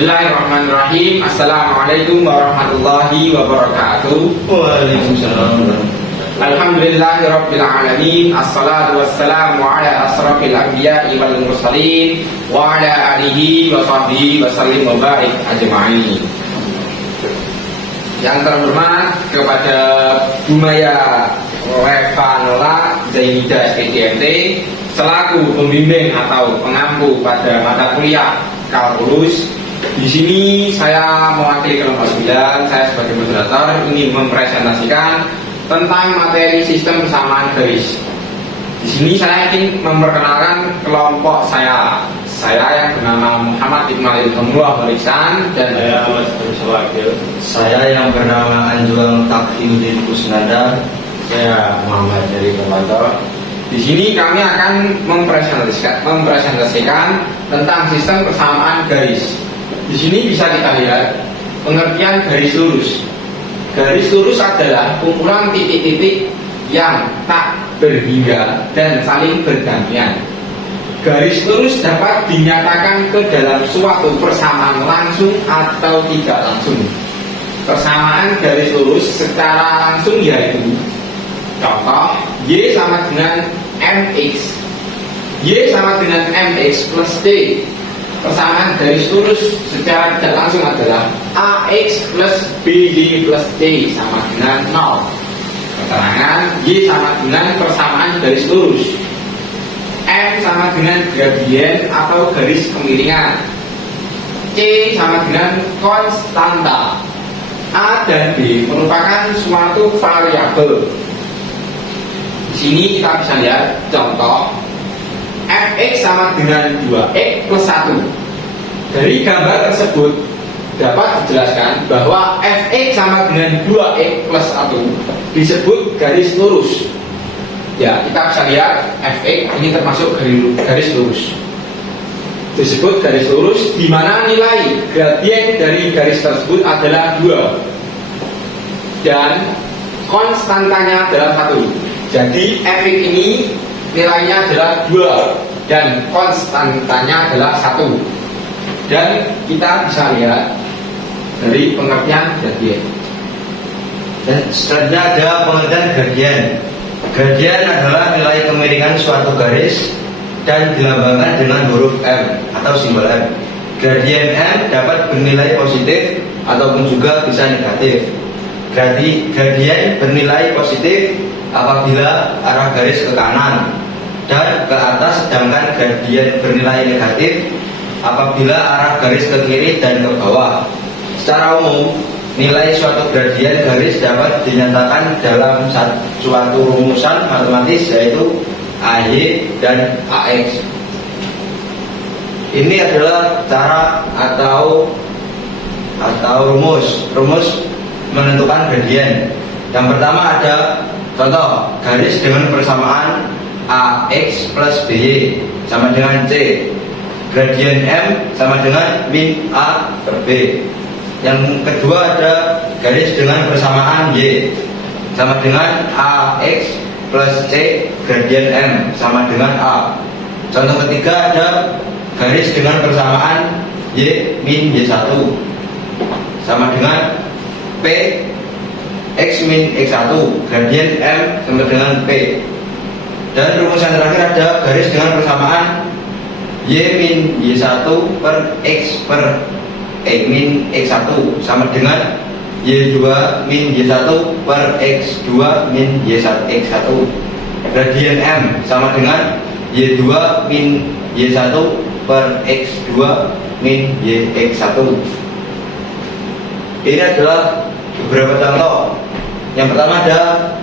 Bismillahirrahmanirrahim. Assalamualaikum warahmatullahi wabarakatuh. Waalaikumsalam. Alhamdulillahirabbil alamin. Assalatu wassalamu ala asrafil anbiya'i wal mursalin wa ala alihi wa sahbihi wa sallim wa barik ajma'in. Yang terhormat kepada Bumaya Revanola Zainida SPDMT selaku pembimbing atau pengampu pada mata kuliah kalkulus. Di sini saya mewakili kelompok 9. Saya sebagai moderator ingin mempresentasikan tentang materi sistem persamaan garis. Di sini saya ingin memperkenalkan kelompok saya. Saya yang bernama Muhammad Iqmal Ilhamullah Barisan dan Saya Mas Wakil. Saya yang bernama Anjuang Takyudin Kusnanda. Saya Muhammad dari Kemantor. di sini kami akan mempresentasikan tentang sistem persamaan garis. Di sini bisa kita lihat pengertian garis lurus. Garis lurus adalah kumpulan titik-titik yang tak berhingga dan saling bergantian. Garis lurus dapat dinyatakan ke dalam suatu persamaan langsung atau tidak langsung. Persamaan garis lurus secara langsung yaitu contoh Y sama dengan MX. Y sama dengan MX plus D. Persamaan garis lurus secara tidak langsung adalah AX plus BY plus D sama dengan 0. Keterangan Y sama dengan persamaan garis lurus. M sama dengan gradien atau garis kemiringan. C sama dengan konstanta. A dan B merupakan suatu variabel. Di sini kita bisa lihat contoh Fx sama dengan 2x plus 1. Dari gambar tersebut dapat dijelaskan bahwa Fx sama dengan 2x plus 1 disebut garis lurus. Ya, kita bisa lihat Fx ini termasuk garis lurus. Disebut garis lurus di mana nilai gradien dari garis tersebut adalah 2 dan konstantanya adalah 1. Jadi Fx ini nilainya adalah 2 dan konstantanya adalah 1. Dan kita bisa lihat dari pengertian gradien. Dan selanjutnya ada pengertian gradien. Gradien adalah nilai kemiringan suatu garis dan dilambangkan dengan huruf M atau simbol M. Gradien M dapat bernilai positif ataupun juga bisa negatif. Gradien bernilai positif apabila arah garis ke kanan dan ke atas, sedangkan gradien bernilai negatif apabila arah garis ke kiri dan ke bawah. Secara umum, nilai suatu gradien garis dapat dinyatakan dalam suatu rumusan matematis yaitu AY dan AX. Ini adalah cara atau rumus menentukan gradien. Yang pertama ada contoh garis dengan persamaan AX plus BY sama dengan C. Gradien M sama dengan min A per B. Yang kedua ada garis dengan persamaan Y sama dengan AX plus C. Gradien M sama dengan A. Contoh ketiga ada garis dengan persamaan Y min Y1 sama dengan P X min X1. Gradien M sama dengan P. Dan rumus yang terakhir ada garis dengan persamaan Y min Y1 per X per min X1 sama dengan Y2 min Y1 per X2 min Y1 X1. Gradien M sama dengan Y2 min Y1 per X2 min YX1. Ini adalah beberapa contoh. Yang pertama ada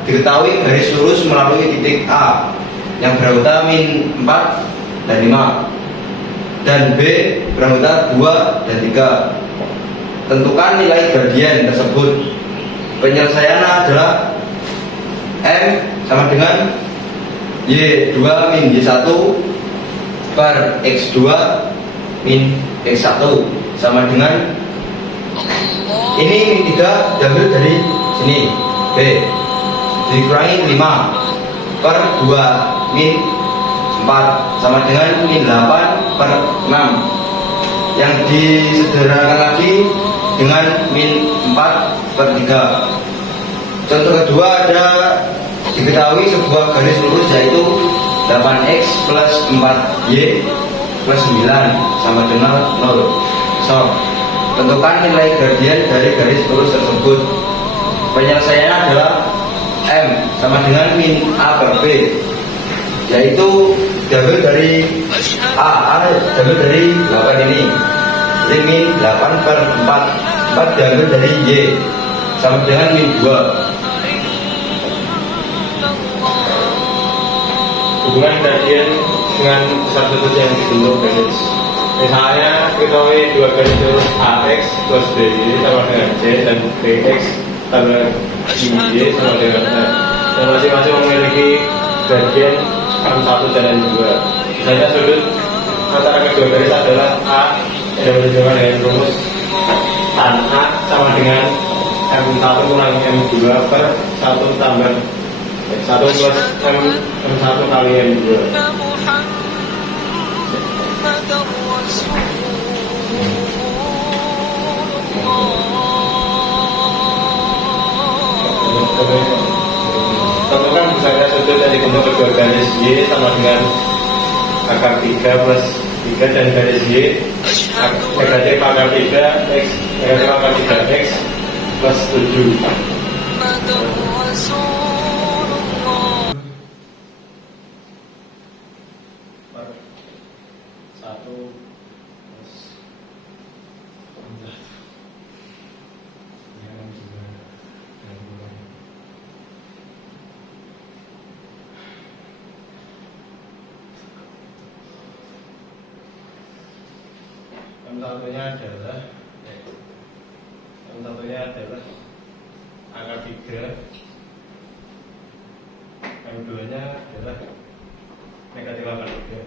diketahui garis lurus melalui titik A yang beranggota min 4 dan 5 dan B beranggota 2 dan 3. Tentukan nilai gradien tersebut. Penyelesaiannya adalah M sama dengan Y2 min Y1 per X2 min X1 sama dengan ini min 3 diambil dari sini B dikurangi 5 per 2 min 4 sama dengan min 8 per 6. yang disederhanakan lagi dengan min 4/3. Contoh kedua ada diketahui sebuah garis lurus yaitu 8x plus 4y plus 9 sama dengan 0. So, tentukan nilai gradien dari garis lurus tersebut. Penyelesaiannya adalah M sama dengan min A per B, yaitu diambil dari A diambil dari 8 ini. Jadi min 8/4 diambil dari Y sama dengan min 2. Hubungan gradien dengan satu titik yang dibentuk garis. Misalnya kita ini dua garis lurus AX plus BY sama dengan C dan BX tambah Y sama dengan R. Dan masing-masing memiliki gradien M1 dan M2. Misalnya sudut antara kedua garis adalah A yang berhubungan dengan rumus tan A sama dengan M1 kurangi M2 per 1 tambah 1 plus M1 kali M2. Tentukan besarnya sudut yang dibentuk kedua garis Y sama dengan akar 3 plus 3 dan garis Y negatif akar 3 X negatif akar 3 X plus 7. Yang satunya adalah angka 3, yang keduanya adalah negatif angka 3.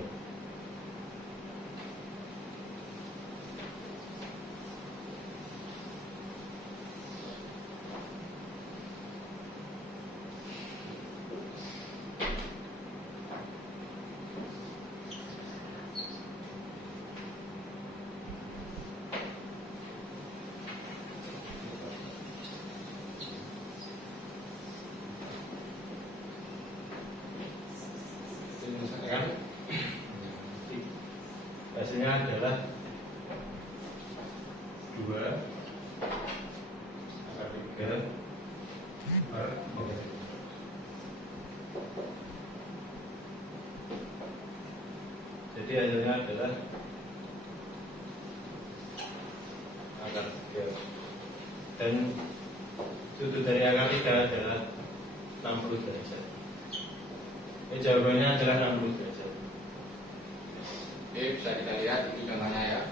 Hasilnya adalah 2 angka 3 per negatif. Jadi hasilnya adalah angka 3 dan sudut dari angka 3 adalah 60 derajat. Jawabannya adalah 60 derajat. Oke, bisa kita lihat itu contohnya ya.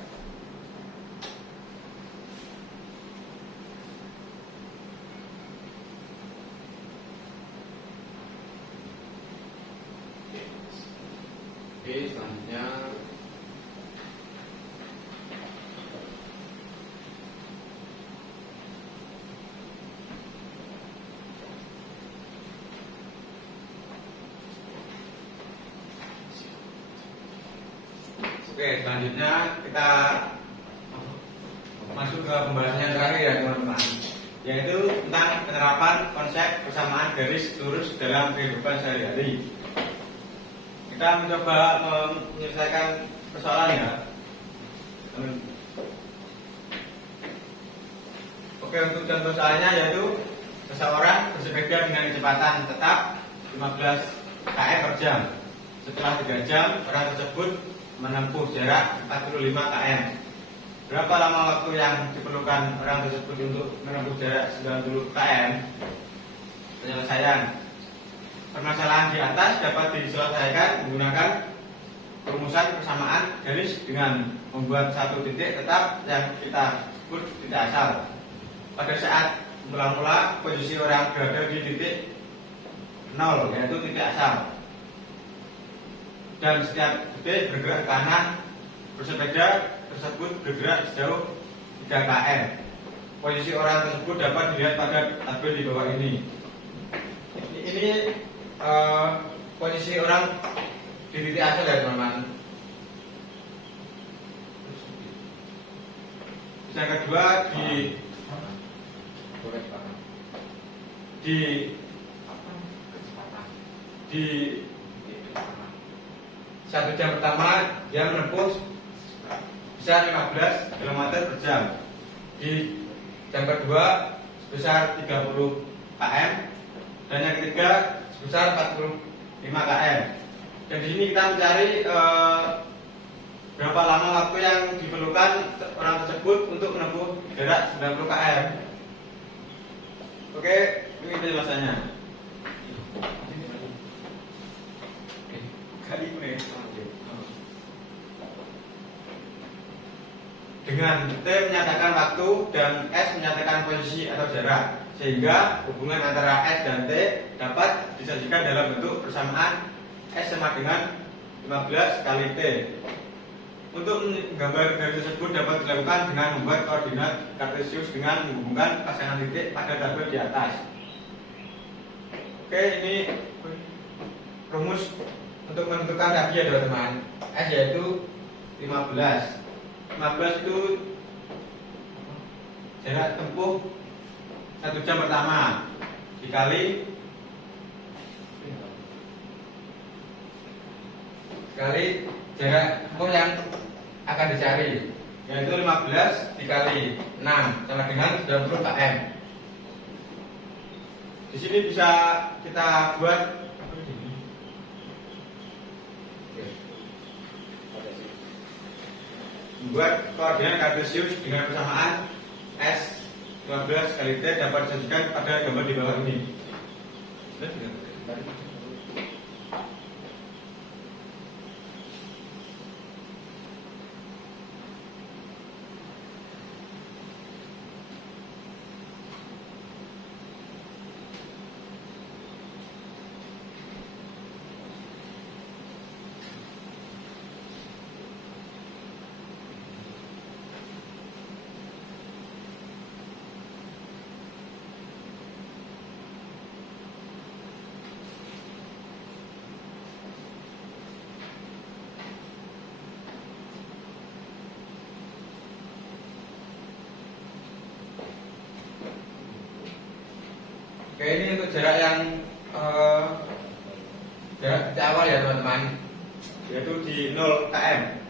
Oke, selanjutnya Oke, selanjutnya kita masuk ke pembahasan yang terakhir ya teman-teman, yaitu tentang penerapan konsep persamaan garis lurus dalam kehidupan sehari-hari. Kita mencoba menyelesaikan persoalan ya. Oke, untuk contoh soalnya yaitu seseorang bersepeda dengan kecepatan tetap 15 km per jam. Setelah 3 jam, orang tersebut menempuh jarak 45 km. Berapa lama waktu yang diperlukan orang tersebut untuk menempuh jarak 90 km? Penyelesaian. Permasalahan di atas dapat diselesaikan menggunakan rumusan persamaan garis dengan membuat satu titik tetap yang kita sebut titik asal. Pada saat mula-mula posisi orang berada di titik 0, yaitu titik asal. Dan setiap detik bergerak ke kanan, bersepeda tersebut bergerak sejauh 3 km. Posisi orang tersebut dapat dilihat pada tabel di bawah ini. Ini posisi orang di titik asal ya teman-teman. yang kedua di 1 jam pertama dia menempuh bisa 15 km per jam. Di jam kedua sebesar 30 km dan yang ketiga sebesar 45 km. Dan di sini kita mencari berapa lama waktu yang diperlukan orang tersebut untuk menempuh jarak 90 km. Oke, ini penjelasannya. Dengan T menyatakan waktu dan S menyatakan posisi atau jarak, sehingga hubungan antara S dan T dapat disajikan dalam bentuk persamaan S sama dengan 15 kali T. Untuk menggambar garis tersebut dapat dilakukan dengan membuat koordinat kartesius dengan menghubungkan pasangan titik pada tabel di atas. Oke, ini rumus untuk menentukan tadi ya teman-teman. S yaitu 15 itu jarak tempuh 1 jam pertama dikali jarak tempuh yang akan dicari, yaitu 15 dikali 6 sama dengan 90 km. Di sini bisa kita buat koordinat kartesius dengan persamaan S 15 kali T dapat disajikan pada gambar di bawah ini. Oke, ini untuk jarak yang jarak titik awal ya teman-teman, yaitu di 0 km.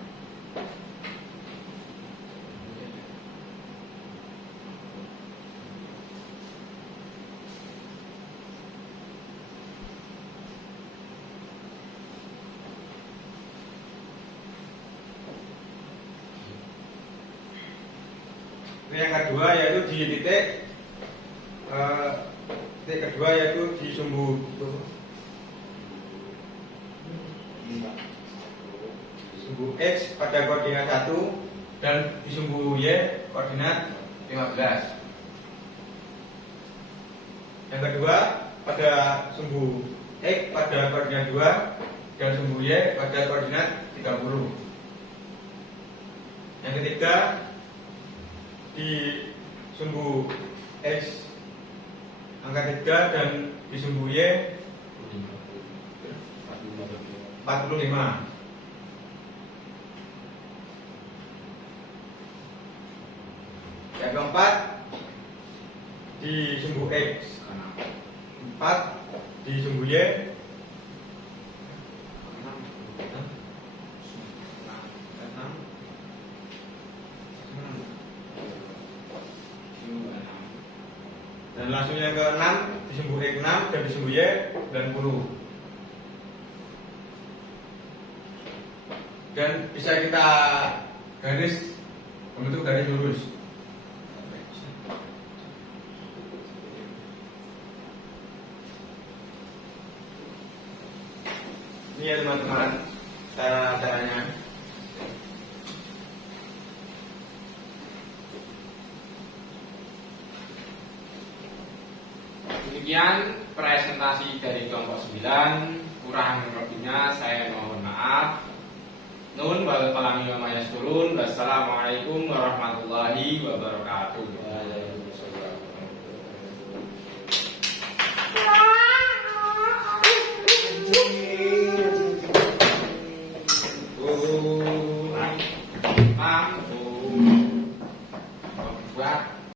Yang kedua yaitu di titik kedua yaitu di sumbu X pada koordinat 1 dan di sumbu Y koordinat 15. Yang kedua pada sumbu X pada koordinat 2 dan sumbu Y pada koordinat 30. Yang ketiga di sumbu X angka 3 dan di sumbu Y 45. Yang keempat di sumbu X 4 di sumbu Y 6. Dan langsung yang ke-6 di sumbu X 6 dan di sumbu Y 90. Dan bisa kita garis membentuk garis lurus. Ini ya teman-teman cara-caranya. Demikian presentasi dari kelompok 9. Kurang lebihnya saya mohon maaf. Nun wal qalami wa ma yasturun. Wassalamualaikum warahmatullahi wabarakatuh. buat